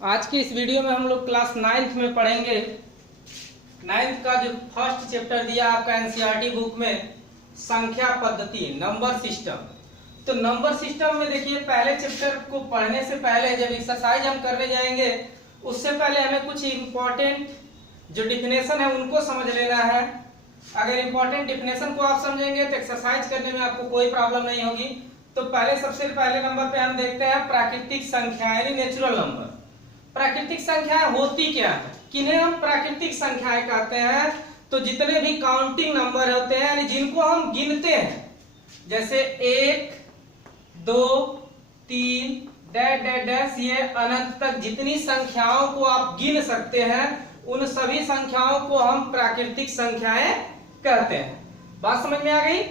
आज की इस वीडियो में हम लोग क्लास 9th में पढ़ेंगे। 9th का जो फर्स्ट चैप्टर दिया आपका एनसीईआरटी बुक में, संख्या पद्धति, नंबर सिस्टम। तो नंबर सिस्टम में देखिए, पहले चैप्टर को पढ़ने से पहले जब एक्सरसाइज हम करने जाएंगे उससे पहले हमें कुछ इम्पोर्टेंट जो डिफिनेशन है उनको समझ लेना है। अगर इम्पोर्टेंट डिफिनेशन को आप समझेंगे तो एक्सरसाइज करने में आपको कोई प्रॉब्लम नहीं होगी। तो सबसे पहले नंबर पे हम देखते हैं प्राकृतिक संख्या यानी नेचुरल नंबर। प्राकृतिक संख्याएं होती क्या है, किन्हें हम प्राकृतिक संख्याएं कहते हैं? तो जितने भी काउंटिंग नंबर होते हैं यानी जिनको हम गिनते हैं, जैसे 1, 2, 3 डैश डैश डैश, ये अनंत तक जितनी संख्याओं को आप गिन सकते हैं उन सभी संख्याओं को हम प्राकृतिक संख्याएं कहते हैं। बात समझ में आ गई?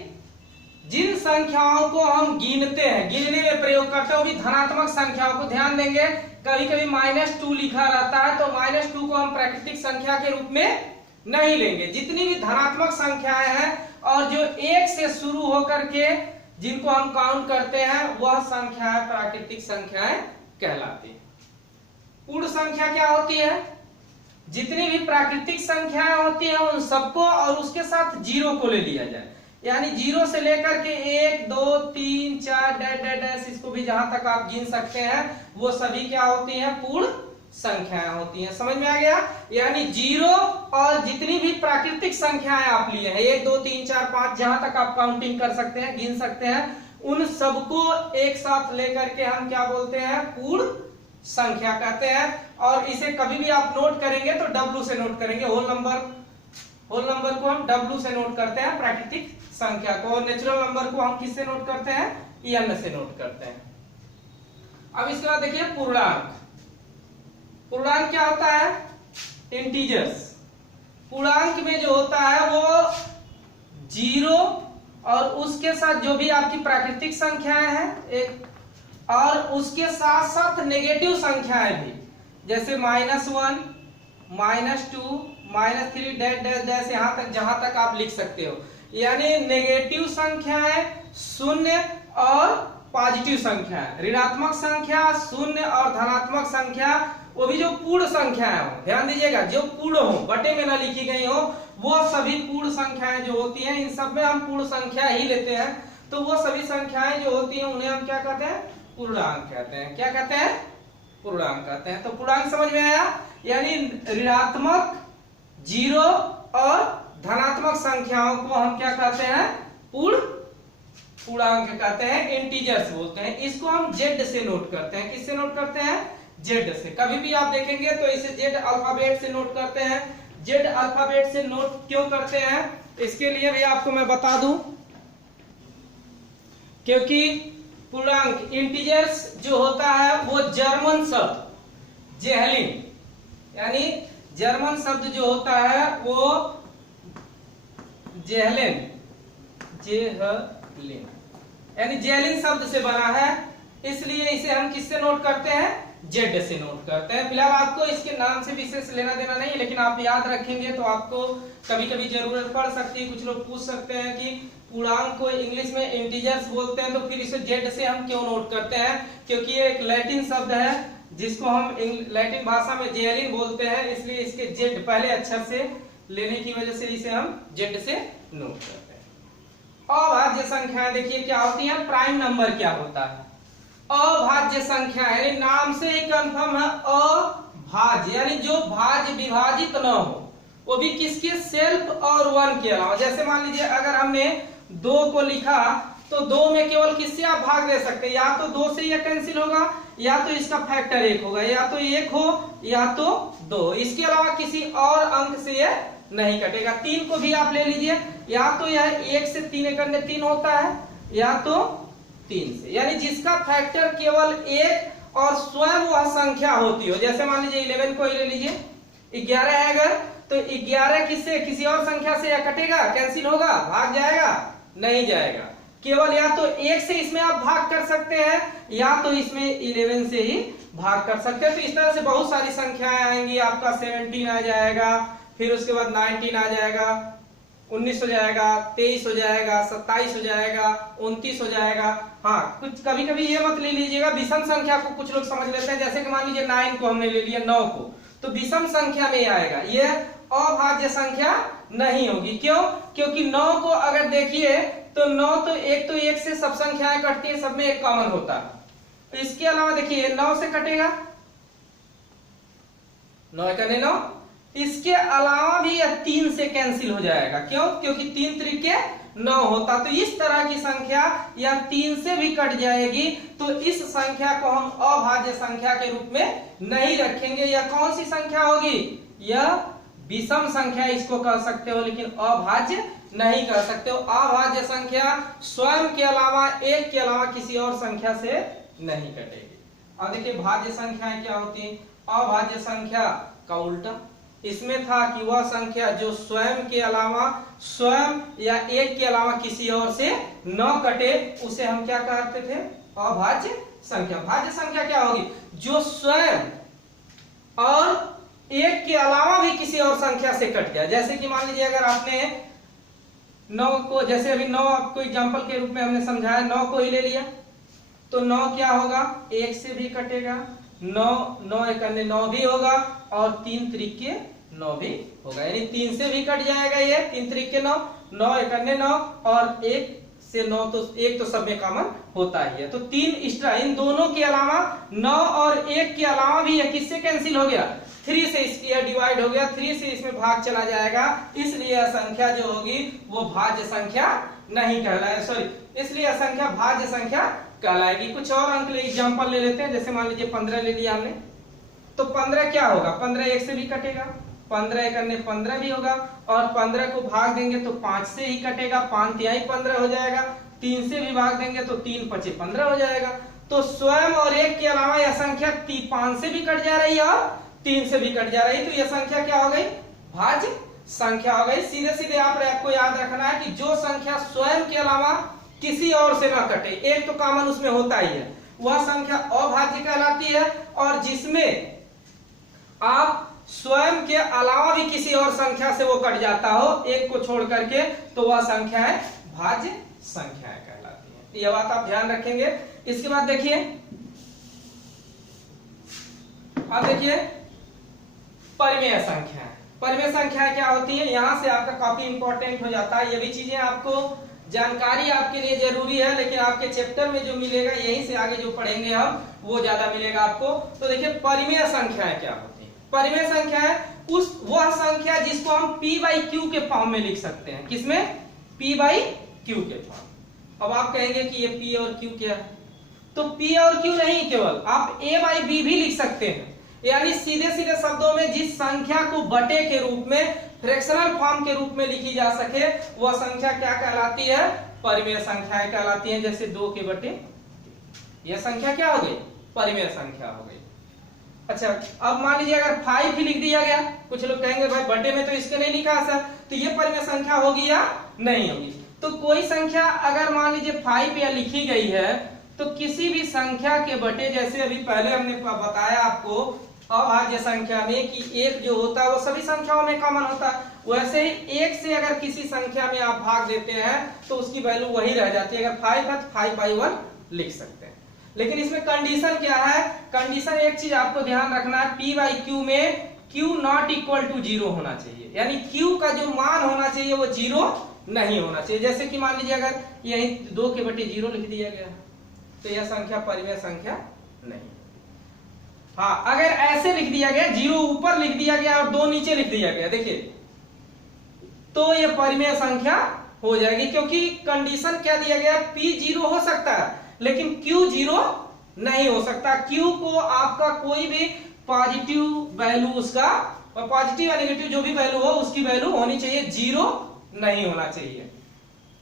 जिन संख्याओं को हम गिनते हैं, गिनने में प्रयोग करते हैं, वो भी धनात्मक संख्याओं को ध्यान देंगे। कभी कभी -2 लिखा रहता है तो -2 को हम प्राकृतिक संख्या के रूप में नहीं लेंगे। जितनी भी धनात्मक संख्याएं हैं और जो 1 से शुरू होकर के जिनको हम काउंट करते हैं वह संख्याएं प्राकृतिक संख्याएं कहलाती है। पूर्ण संख्या क्या होती है? जितनी भी प्राकृतिक संख्याएं होती हैं उन सबको और उसके साथ 0 को ले लिया जाए, यानी 0 से लेकर के 1, 2, 3, 4 डैश डैश डैश, इसको भी जहां तक आप गिन सकते हैं वो सभी क्या होती हैं? पूर्ण संख्याएं होती हैं। समझ में आ गया? यानी 0 और जितनी भी प्राकृतिक संख्याएं आप लिए हैं, 1, 2, 3, 4, 5, जहां तक आप काउंटिंग कर सकते हैं, गिन सकते हैं, उन सबको एक साथ लेकर के हम क्या बोलते हैं? पूर्ण संख्या कहते हैं। और इसे कभी भी आप नोट करेंगे तो W से नोट करेंगे। होल नंबर को हम W से नोट करते हैं, प्राकृतिक संख्या को। और नेचुरल नंबर को हम किससे नोट करते हैं? N से नोट करते हैं। अब इसके बाद देखिए पूर्णांक। पूर्णांक क्या होता है? इंटीजर्स। पूर्णांक में जो होता है वो 0 और उसके साथ जो भी आपकी प्राकृतिक संख्याएं हैं एक, और उसके साथ साथ नेगेटिव संख्याएं भी, जैसे -1, -2, -3 डैश डैश डैश, यहां तक जहां तक आप लिख सकते हो। यानी नेगेटिव संख्याएं 0 और पॉजिटिव संख्या, ऋणात्मक संख्या 0 और धनात्मक संख्या, वो भी जो पूर्ण संख्याएं हो, ध्यान दीजिएगा, जो पूर्ण हो, बटे में न लिखी गई हो, वो सभी पूर्ण संख्याएं जो होती हैं, इन सब में हम पूर्ण संख्या ही लेते हैं। तो वो सभी संख्याएं जो होती हैं उन्हें हम क्या कहते हैं? पूर्णांक कहते हैं। क्या कहते हैं? पूर्णांक कहते हैं। तो पूर्णांक समझ में आया? यानी ऋणात्मक, 0 और धनात्मक संख्याओं को हम क्या कहते हैं? पूर्णांक कहते हैं, इंटीजर्स बोलते हैं। इसको हम Z से नोट करते हैं। किससे नोट करते हैं? Z से। कभी भी आप देखेंगे तो इसे Z अल्फाबेट से नोट करते हैं। Z अल्फाबेट से नोट क्यों करते हैं इसके लिए भी आपको मैं बता दूं, क्योंकि पूर्णांक इंटीजर्स जो होता है वो जर्मन शब्द जेहलिन, यानी जर्मन शब्द जो होता है वो जेहलिन यानी जेहलिन शब्द से बना है, इसलिए इसे हम किससे नोट करते हैं? Z से नोट करते हैं। फिलहाल आपको इसके नाम से विशेष लेना देना नहीं है, लेकिन आप याद रखेंगे तो आपको कभी कभी जरूरत पड़ सकती है। कुछ लोग पूछ सकते हैं कि पूर्णांक को इंग्लिश में इंटीजर्स बोलते हैं तो फिर इसे Z से हम क्यों नोट करते हैं? क्योंकि ये एक लैटिन शब्द है जिसको हम लैटिन भाषा में जेहलिन बोलते हैं, इसलिए इसके Z पहले अक्षर से लेने की वजह से इसे हम Z से नोट करते हैं। अभाज्य संख्याएं देखिए क्या होती है? प्राइम नंबर क्या होता है? अभाज्य संख्या यानी नाम से ही कंफर्म है, अभाज्य यानी जो भाज्य विभाजित न हो, वो भी किसके? सेल्फ और 1 के अलावा। जैसे मान लीजिए अगर हमने 2 को लिखा तो 2 में केवल किससे आप भाग दे सकते हैं? या तो 2 से यह कैंसिल होगा, या तो इसका फैक्टर 1 होगा, या तो 1 हो या तो 2। इसके अलावा किसी और अंक से यह नहीं कटेगा। 3 को भी आप ले लीजिए, या तो यह 1 से 3 करने 3 होता है, या तो 3 से, यानी जिसका फैक्टर केवल 1 और स्वयं वह संख्या होती हो। जैसे मान लीजिए 11 को ही ले लीजिए, 11 है अगर, तो 11 किससे? किसी और संख्या से या कटेगा, कैंसिल होगा, भाग जाएगा? नहीं जाएगा। केवल या तो 1 से इसमें आप भाग कर सकते हैं, या तो इसमें 11 से ही भाग कर सकते हैं। तो इस तरह से बहुत सारी संख्याएं आएंगी। आपका 17 आ जाएगा, फिर उसके बाद 19 आ जाएगा, 19 हो जाएगा, 23 हो जाएगा, 27 हो जाएगा, 29 हो जाएगा। हाँ, कुछ कभी कभी ये मत ले लीजिएगा, विषम संख्या को कुछ लोग समझ लेते हैं, जैसे कि मान लीजिए 9 को हमने ले लिया, 9 को, तो विषम संख्या में आएगा, ये अभाज्य संख्या नहीं होगी। क्यों? क्योंकि 9 को अगर देखिए तो 9 तो एक से सब संख्याएं कटती है, सब में एक कॉमन होता है। तो इसके अलावा देखिए 9 से कटेगा, 9 का 9, इसके अलावा भी यह 3 से कैंसिल हो जाएगा। क्यों? क्योंकि 3 त्रिके 9 होता, तो इस तरह की संख्या या 3 से भी कट जाएगी, तो इस संख्या को हम अभाज्य संख्या के रूप में नहीं रखेंगे। यह कौन सी संख्या होगी? यह विषम संख्या इसको कह सकते हो, लेकिन अभाज्य नहीं कह सकते हो। अभाज्य संख्या स्वयं के अलावा, एक के अलावा किसी और संख्या से नहीं कटेगी। अब देखिए भाज्य संख्याएं क्या होती है। अभाज्य संख्या का उल्टा, इसमें था कि वह संख्या जो स्वयं के अलावा, स्वयं या एक के अलावा किसी और से न कटे, उसे हम क्या कहते थे? अभाज्य संख्या। भाज्य संख्या क्या होगी? जो स्वयं और एक के अलावा भी किसी और संख्या से कट जाए। जैसे कि मान लीजिए अगर आपने 9 को, जैसे अभी 9 आपको एग्जांपल के रूप में हमने समझाया, 9 को ही ले लिया, तो 9 क्या होगा? 1 से भी कटेगा, 9 एक 9 भी होगा, और 3 त्रिके 9 भी होगा, यानी 3 से भी कट जाएगा ये, 3 त्रिके 9, 9 एक 9, और 1 से 9 तो 1 तो सब में कॉमन होता ही है। तो 3 एक्स्ट्रा, इन दोनों के अलावा 9 और 1 के अलावा भी यह किससे कैंसिल हो गया? 3 से इसकी डिवाइड हो गया, 3 से इसमें भाग चला जाएगा, इसलिए यह संख्या जो होगी वो भाज्य संख्या नहीं कहलाए, सॉरी, इसलिए यह संख्या भाज्य संख्या कहलाएगी। कुछ और अंक एग्जांपल ले लेते हैं, जैसे मान लीजिए 15 ले लिया हमने, तो 15 क्या होगा? 15 1 से भी कटेगा, 15 एक 15 भी होगा, और 15 को भाग देंगे तो 5 से ही कटेगा, 5 तिहाई 15 हो जाएगा, 3 से भी भाग देंगे तो 3 पचे 15 हो जाएगा। तो स्वयं और एक के अलावा यह संख्या 5 से भी कट जा रही है और 3 से भी कट जा रही है, तो यह संख्या क्या हो गई? भाज्य संख्या हो गई। सीधे सीधे आपको याद रखना है कि जो संख्या स्वयं के अलावा किसी और से ना कटे, एक तो कॉमन उसमें होता ही है, वह संख्या अभाज्य कहलाती है, और जिसमें आप स्वयं के अलावा भी किसी और संख्या से वो कट जाता हो, एक को छोड़ करके, तो वह संख्या है भाज्य संख्या कहलाती है। यह बात आप ध्यान रखेंगे। इसके बाद देखिए, अब देखिए परिमेय संख्या। परिमेय संख्या क्या होती है? यहां से आपका काफी इंपॉर्टेंट हो जाता है। ये भी चीजें आपको जानकारी आपके लिए जरूरी है, लेकिन आपके चैप्टर में जो मिलेगा, यहीं से आगे जो पढ़ेंगे हम, वो ज्यादा मिलेगा आपको। तो देखिए परिमेय संख्याएं क्या होती है। परिमेय संख्या है वह संख्या जिसको हम p/q के फॉर्म में लिख सकते हैं। किसमें? p/q के फॉर्म। अब आप कहेंगे कि ये p और q क्या है, तो p और q नहीं, केवल आप a/b भी लिख सकते हैं। यानी सीधे सीधे शब्दों में जिस संख्या को बटे के रूप में, फ्रैक्शनल फॉर्म के रूप में लिखी जा सके, वह संख्या क्या कहलाती है? परिमेय संख्याएं कहलाती हैं। जैसे 2 के बटे, यह संख्या क्या हो गई? परिमेय संख्या हो गई। अच्छा, अब मान लीजिए अगर 5 ही लिख दिया गया, कुछ लोग कहेंगे भाई बटे में तो इसके नहीं लिखा सर, तो ये परिमेय संख्या होगी या नहीं होगी? तो कोई संख्या अगर मान लीजिए 5 या लिखी गई है, तो किसी भी संख्या के बटे, जैसे अभी पहले हमने बताया आपको अभाज्य संख्या में कि 1 जो होता है वो सभी संख्याओं में कॉमन होता है, वैसे ही 1 से अगर किसी संख्या में आप भाग देते हैं तो उसकी वैल्यू वही रह जाती है। अगर 5 है तो 5/1 लिख सकते हैं। लेकिन इसमें कंडीशन क्या है? कंडीशन एक चीज आपको ध्यान रखना है, p/q में q नॉट इक्वल टू 0 होना चाहिए, यानी q का जो मान होना चाहिए वो 0 नहीं होना चाहिए। जैसे कि मान लीजिए अगर यही 2 के बटे 0 लिख दिया गया, तो यह संख्या परिमेय संख्या नहीं। हाँ, अगर ऐसे लिख दिया गया, 0 ऊपर लिख दिया गया और 2 नीचे लिख दिया गया, देखिए, तो ये परिमेय संख्या हो जाएगी, क्योंकि कंडीशन क्या दिया गया? p 0 हो सकता है, लेकिन q 0 नहीं हो सकता। q को आपका कोई भी पॉजिटिव वैल्यू, उसका पॉजिटिव या नेगेटिव जो भी वैल्यू हो, उसकी वैल्यू होनी चाहिए, 0 नहीं होना चाहिए।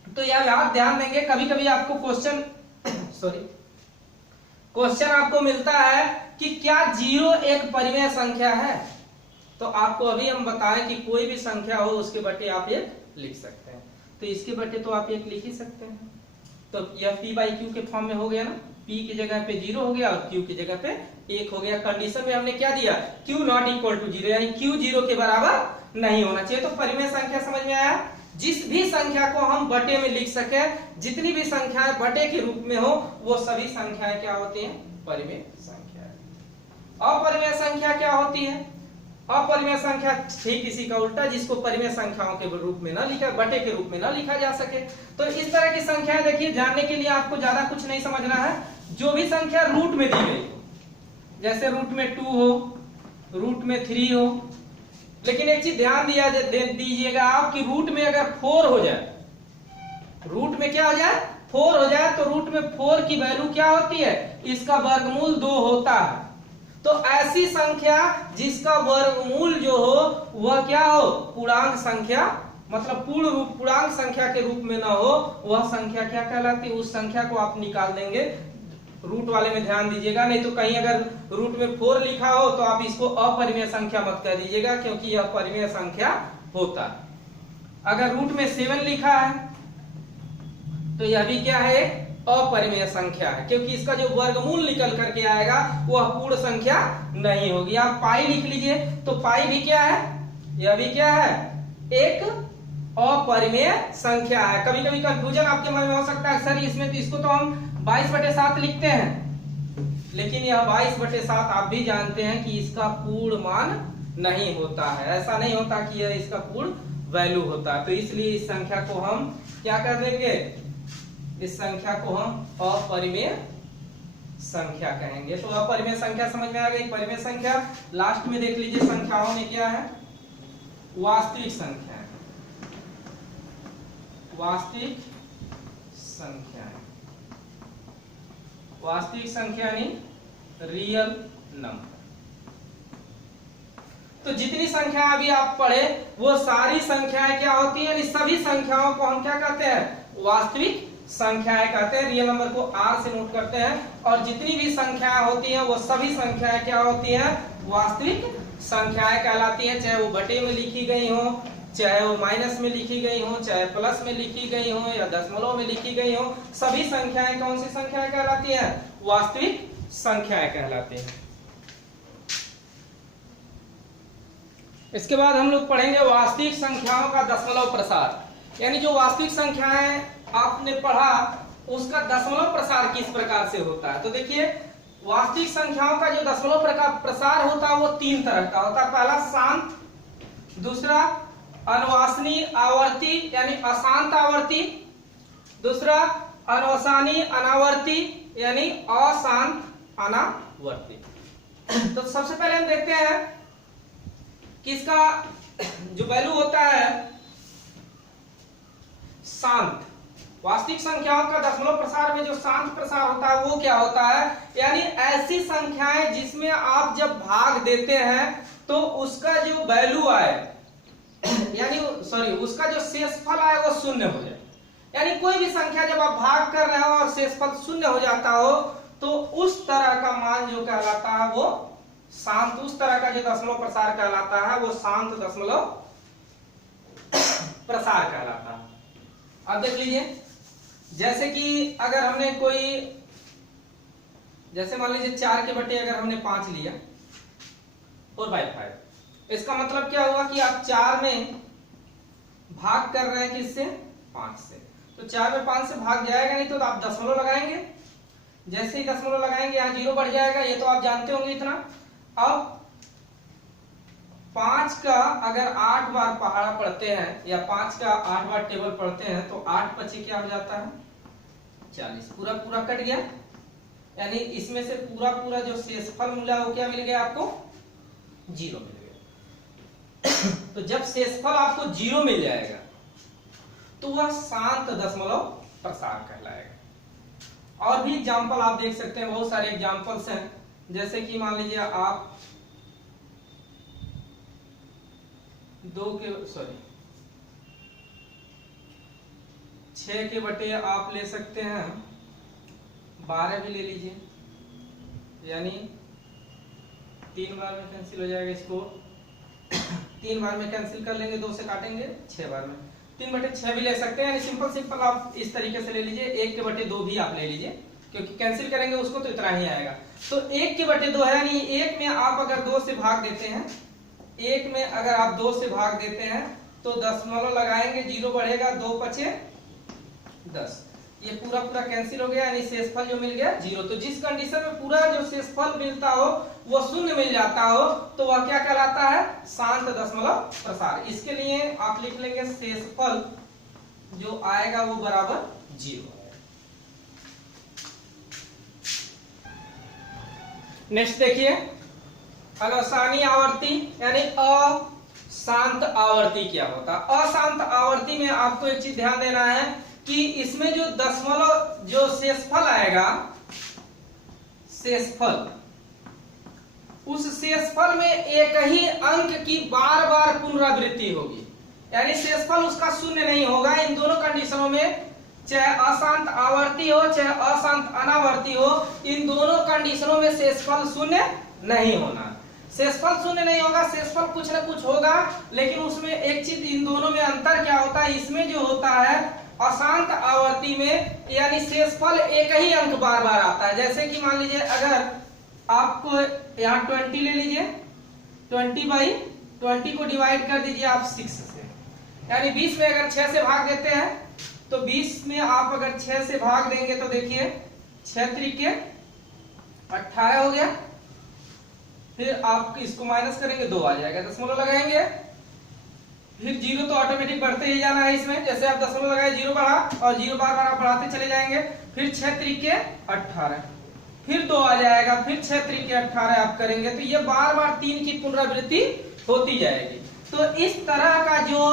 तो यार ध्यान देंगे, कभी कभी आपको क्वेश्चन आपको मिलता है कि क्या 0 एक परिमेय संख्या है, तो आपको अभी हम बताएं कि कोई भी संख्या हो उसके बटे आप 1 लिख सकते हैं। तो इसके बटे तो आप 1 लिख ही सकते हैं। तो यह p/q के फॉर्म में हो गया ना, p की जगह पे 0 हो गया और q की जगह पे 1 हो गया। कंडीशन में हमने क्या दिया? q नॉट इक्वल टू 0, यानी q 0 के बराबर नहीं होना चाहिए। तो परिमेय संख्या समझ में आया? जिस भी संख्या को हम बटे में लिख सके, जितनी भी संख्याएं बटे के रूप में हो, वो सभी संख्याएं क्या होती हैं? परिमेय संख्या। अपरिमेय संख्या क्या होती है? अपरिमेय संख्या ठीक इसी का उल्टा, जिसको परिमेय संख्याओं के रूप में ना लिखा, बटे के रूप में ना लिखा जा सके। तो इस तरह की संख्याएं देखिए, जानने के लिए आपको ज्यादा कुछ नहीं समझना है। जो भी संख्या रूट में दी गई हो, जैसे रूट में 2 हो, रूट में 3 हो, लेकिन एक चीज ध्यान दीजिएगा आप कि रूट में अगर 4 हो जाए, रूट में क्या हो जाए? 4 हो जाए, तो रूट में 4 की वैल्यू क्या होती है? इसका वर्गमूल 2 होता है। तो ऐसी संख्या जिसका वर्गमूल जो हो वह क्या हो? पूर्णांक संख्या, मतलब पूर्ण रूप पूर्णांक संख्या के रूप में ना हो, वह संख्या क्या कहलाती है? उस संख्या को आप निकाल देंगे। रूट वाले में ध्यान दीजिएगा, नहीं तो कहीं अगर रूट में 4 लिखा हो तो आप इसको अपरिमेय संख्या मत कह दीजिएगा, क्योंकि यह परिमेय संख्या होता है। अगर रूट में 7 लिखा है तो यह भी क्या है? अपरिमेय संख्या है, क्योंकि इसका जो वर्गमूल निकल करके आएगा वह पूर्ण संख्या नहीं होगी। आप पाई लिख लीजिए, तो पाई भी क्या है? यह भी क्या है? एक अपरिमेय संख्या है। कभी कभी कंफ्यूजन आपके मन में हो सकता है, सर इसमें तो इसको तो हम 22/7 लिखते हैं, लेकिन यह 22/7 आप भी जानते हैं कि इसका पूर्ण मान नहीं होता है। ऐसा नहीं होता कि यह इसका पूर्ण वैल्यू होता है। तो इसलिए इस संख्या को हम क्या कर देंगे? इस संख्या को हम अपरिमेय संख्या कहेंगे। तो अपरिमेय संख्या समझ में आ गई। परिमेय संख्या लास्ट में देख लीजिए, संख्याओं में क्या है? वास्तविक संख्या है। वास्तविक संख्या है, वास्तविक संख्या यानी रियल नंबर। तो जितनी संख्या अभी आप पढ़े वो सारी संख्याएं क्या होती हैं? सभी संख्याओं को हम क्या कहते हैं? वास्तविक संख्याएं कहते हैं। रियल नंबर को आर से नोट करते हैं। और जितनी भी संख्याएं होती हैं वो सभी संख्याएं क्या होती हैं? वास्तविक संख्याएं कहलाती हैं। चाहे वो बटे में लिखी गई हो, चाहे वो माइनस में लिखी गई हो, चाहे प्लस में लिखी गई हो, या दशमलव में लिखी गई हो, सभी संख्याएं कौन सी संख्याएं कहलाती हैं? वास्तविक संख्याएं कहलाती हैं। इसके बाद हम लोग पढ़ेंगे वास्तविक संख्याओं का दशमलव प्रसार। यानी जो वास्तविक संख्याएं आपने पढ़ा उसका दशमलव प्रसार किस प्रकार से होता है। तो देखिए, वास्तविक संख्याओं का जो दशमलव प्रसार होता है वो 3 तरह का होता है। पहला शांत, दूसरा अनवासनी आवर्ती यानी अशांत आवर्ती, दूसरा अनवसानी अनावर्ती यानी अशांत अनावर्ती। तो सबसे पहले हम देखते हैं कि इसका जो वैल्यू होता है शांत। वास्तविक संख्याओं का दशमलव प्रसार में जो शांत प्रसार होता है वो क्या होता है? यानी ऐसी संख्याएं जिसमें आप जब भाग देते हैं तो उसका जो वैल्यू आए, यानी उसका जो शेषफल आए वो 0 हो जाए। यानी कोई भी संख्या जब आप भाग कर रहे हो और शेषफल 0 हो जाता हो तो उस तरह का मान जो कहलाता है वो शांत, उस तरह का जो दशमलव प्रसार कहलाता है वो शांत दशमलव प्रसार कहलाता है। अब देख लीजिए, जैसे कि अगर हमने कोई, जैसे मान लीजिए 4 के बटे अगर हमने 5 लिया 4/5, इसका मतलब क्या हुआ कि आप 4 में भाग कर रहे हैं किससे? 5 से। तो 4 में 5 से भाग जाएगा नहीं, तो आप दशमलव लगाएंगे। जैसे ही दशमलव लगाएंगे यहाँ 0 बढ़ जाएगा, ये तो आप जानते होंगे इतना। अब 5 का अगर 8 बार पहाड़ा पढ़ते हैं या 5 का 8 बार टेबल पढ़ते हैं तो 8 पचे क्या हो जाता है? 40। पूरा पूरा कट गया, यानी इसमें से पूरा जो शेषफल मिला वो क्या मिल गया आपको? 0 मिल गया। तो जब शेषफल आपको 0 मिल जाएगा तो वह शांत दशमलव प्रसार कहलाएगा। और भी एग्जाम्पल आप देख सकते हैं, बहुत सारे एग्जाम्पल्स हैं। जैसे कि मान लीजिए आप 6 के बटे आप ले सकते हैं 12 भी ले लीजिए, यानी 3 बार में कैंसिल हो जाएगा। इसको 3 बार में कैंसिल कर लेंगे, 2 से काटेंगे 6 बार में, 3/6 भी ले सकते हैं। यानी सिंपल आप इस तरीके से ले लीजिए। 1 के बटे 2 भी आप ले लीजिए, क्योंकि कैंसिल करेंगे उसको तो इतना ही आएगा। तो 1 के बटे 2 है, यानी 1 में आप अगर 2 से भाग देते हैं, 1 में अगर आप 2 से भाग देते हैं तो दशमलव लगाएंगे, 0 बढ़ेगा, 2 पचे 10, ये पूरा पूरा कैंसिल हो गया, यानी शेषफल जो मिल गया 0। तो जिस कंडीशन में पूरा जो शेषफल मिलता हो वो शून्य मिल जाता हो तो वह क्या कहलाता है, शांत दशमलव प्रसार। इसके लिए आप लिख लेंगे शेषफल जो आएगा वो बराबर 0। नेक्स्ट देखिए, अनसानी आवर्ती यानी अशांत आवर्ती क्या होता है। अशांत आवर्ती में आपको एक चीज ध्यान देना है कि इसमें जो दशमलव जो शेषफल आएगा, शेषफल, उस शेषफल में एक ही अंक की बार बार पुनरावृत्ति होगी, यानी शेषफल उसका शून्य नहीं होगा। इन दोनों कंडीशनों में, चाहे अशांत आवर्ती हो चाहे अशांत अनावर्ती हो, इन दोनों कंडीशनों में शेषफल शून्य नहीं होना। शेषफल शून्य नहीं होगा, शेषफल कुछ ना कुछ होगा, लेकिन उसमें एक चीज, इन दोनों में अंतर क्या होता है, इसमें जो होता है अशांत आवर्ती में यानी शेषफल एक ही अंक बार बार आता है। जैसे कि मान लीजिए अगर आपको यहाँ 20 ले लीजिए, 20/20 को डिवाइड कर दीजिए आप 6 से, यानी 20 में अगर 6 से भाग देते हैं तो 20 में आप अगर 6 से भाग देंगे तो देखिए 6 त्रिके 18 हो गया, फिर आप इसको माइनस करेंगे 2 आ जाएगा, दशमलव लगाएंगे, फिर 0 तो ऑटोमेटिक बढ़ते ही जाना है इसमें। जैसे आप दशमलव लगाए 0 बढ़ा और 0 बार बार आप बढ़ाते चले जाएंगे, फिर 6 त्रिके 18, फिर 2 आ जाएगा, फिर 6 त्रिके 18 आप करेंगे तो ये बार बार 3 की पुनरावृत्ति होती जाएगी। तो इस तरह का जो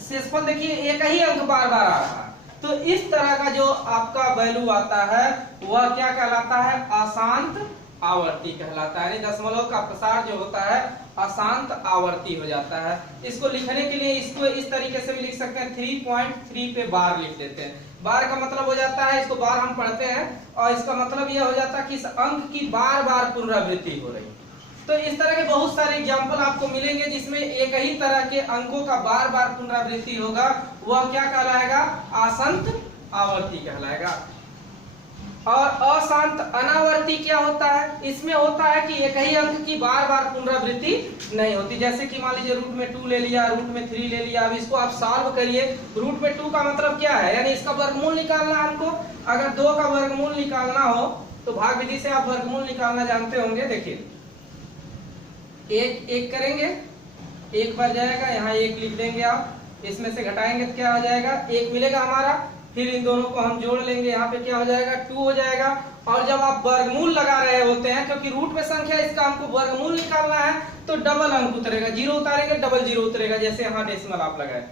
शेषफल देखिए एक ही अंक बार बार आ रहा है, तो इस तरह का जो आपका वैल्यू आता है वह क्या कहलाता है, अशांत आवर्ती कहलाता है। यानी दशमलव का प्रसार जो होता है अशांत आवर्ती हो जाता है। इसको लिखने के लिए इसको इस तरीके से भी लिख सकते हैं, 3.3 पे बार लिख देते हैं। बार का मतलब हो जाता है, इसको बार हम पढ़ते हैं और इसका मतलब यह हो जाता है कि इस अंक की बार बार पुनरावृत्ति हो रही। तो इस तरह के बहुत सारे एग्जाम्पल आपको मिलेंगे जिसमें एक ही तरह के अंकों का बार बार पुनरावृत्ति होगा, वह क्या कहलाएगा, अशांत आवर्ती कहलाएगा। और अशांत अनावर्ती क्या होता है, इसमें होता है कि एक ही अंक की बार बार पुनरावृत्ति नहीं होती। जैसे कि मान लीजिए रूट में 2 ले लिया, रूट में 3 ले लिया, अब इसको आप सॉल्व करिए। रूट में 2 का मतलब क्या है, यानी इसका वर्गमूल निकालना है हमको। अगर 2 का वर्गमूल निकालना हो तो भाग विधि से आप वर्गमूल निकालना जानते होंगे। देखिए एक करेंगे, 1 बार जाएगा, यहाँ 1 लिख देंगे आप, इसमें से घटाएंगे तो क्या हो जाएगा, 1 मिलेगा हमारा, फिर इन दोनों को हम जोड़ लेंगे, यहाँ पे क्या हो जाएगा, 2 हो जाएगा। और जब आप वर्गमूल लगा रहे होते हैं, क्योंकि रूट में संख्या इसका हमको वर्गमूल निकालना है, तो डबल अंक उतरेगा, 0 उतारेंगे डबल 0 उतरेगा। जैसे यहाँ डेसिमल आप लगाए,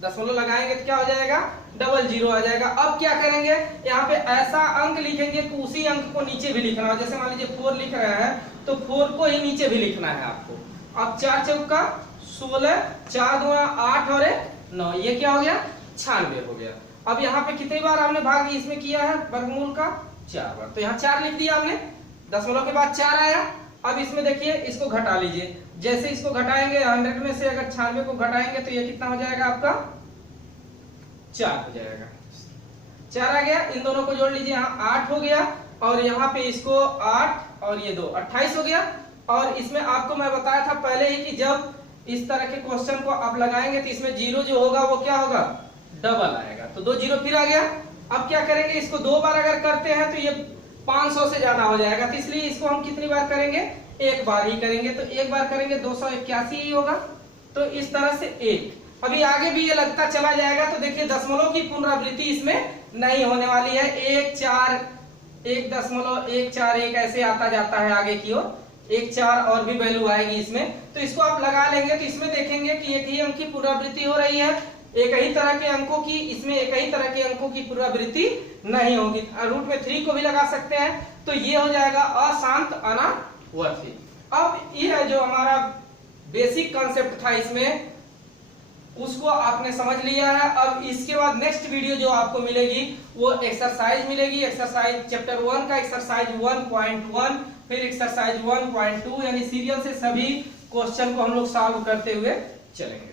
दशमलव लगाएंगे तो क्या हो जाएगा, डबल 0 आ जाएगा। अब क्या करेंगे, यहाँ पे ऐसा अंक लिखेंगे कि उसी अंक को नीचे भी लिखना हो। जैसे मान लीजिए 4 लिख रहे हैं तो 4 को ही नीचे भी लिखना है आपको। अब 4 चौका 16, 4 दूना 8 और 1 9, ये क्या हो गया, 96 हो गया। अब यहाँ पे कितनी बार हमने भाग इसमें किया है वर्गमूल का, 4 बार, तो यहाँ 4 लिख दिया हमने, दशमलव के बाद 4 आया। अब इसमें देखिए इसको घटा लीजिए, जैसे इसको घटाएंगे 100 में से अगर 96 को घटाएंगे तो ये कितना हो जाएगा आपका, 4 हो जाएगा। 4 आ गया, इन दोनों को जोड़ लीजिए, यहाँ 8 हो गया, और यहाँ पे इसको 8 और ये 2 28 हो गया। और इसमें आपको मैं बताया था पहले ही कि जब इस तरह के क्वेश्चन को आप लगाएंगे तो इसमें 0 जो होगा वो क्या होगा, डबल आएगा, तो 2 0 फिर आ गया। अब क्या करेंगे, इसको 2 बार अगर करते हैं तो ये 500 से ज्यादा हो जाएगा, तो इसलिए इसको हम कितनी बार करेंगे, 1 बार ही करेंगे। तो 1 बार करेंगे 281 ही होगा। तो इस तरह से 1, अभी आगे भी ये लगता चला जाएगा। तो देखिए दशमलव की पुनरावृत्ति इसमें नहीं होने वाली है, 1 4 1.141 ऐसे आता जाता है आगे की ओर, 1 4 और भी वैल्यू आएगी इसमें। तो इसको आप लगा लेंगे तो इसमें देखेंगे कि एक ही अंक की पुनरावृत्ति हो रही है, एक ही तरह के अंकों की, इसमें एक ही तरह के अंकों की पुनरावृत्ति नहीं होगी। रूट में 3 को भी लगा सकते हैं, तो ये हो जाएगा अशांत अनावर्ती। अब ये जो हमारा बेसिक कॉन्सेप्ट था इसमें, उसको आपने समझ लिया है। अब इसके बाद नेक्स्ट वीडियो जो आपको मिलेगी वो एक्सरसाइज मिलेगी, एक्सरसाइज चैप्टर 1 का एक्सरसाइज 1.1, फिर एक्सरसाइज 1.2, यानी सीरियल से सभी क्वेश्चन को हम लोग सॉल्व करते हुए चलेंगे।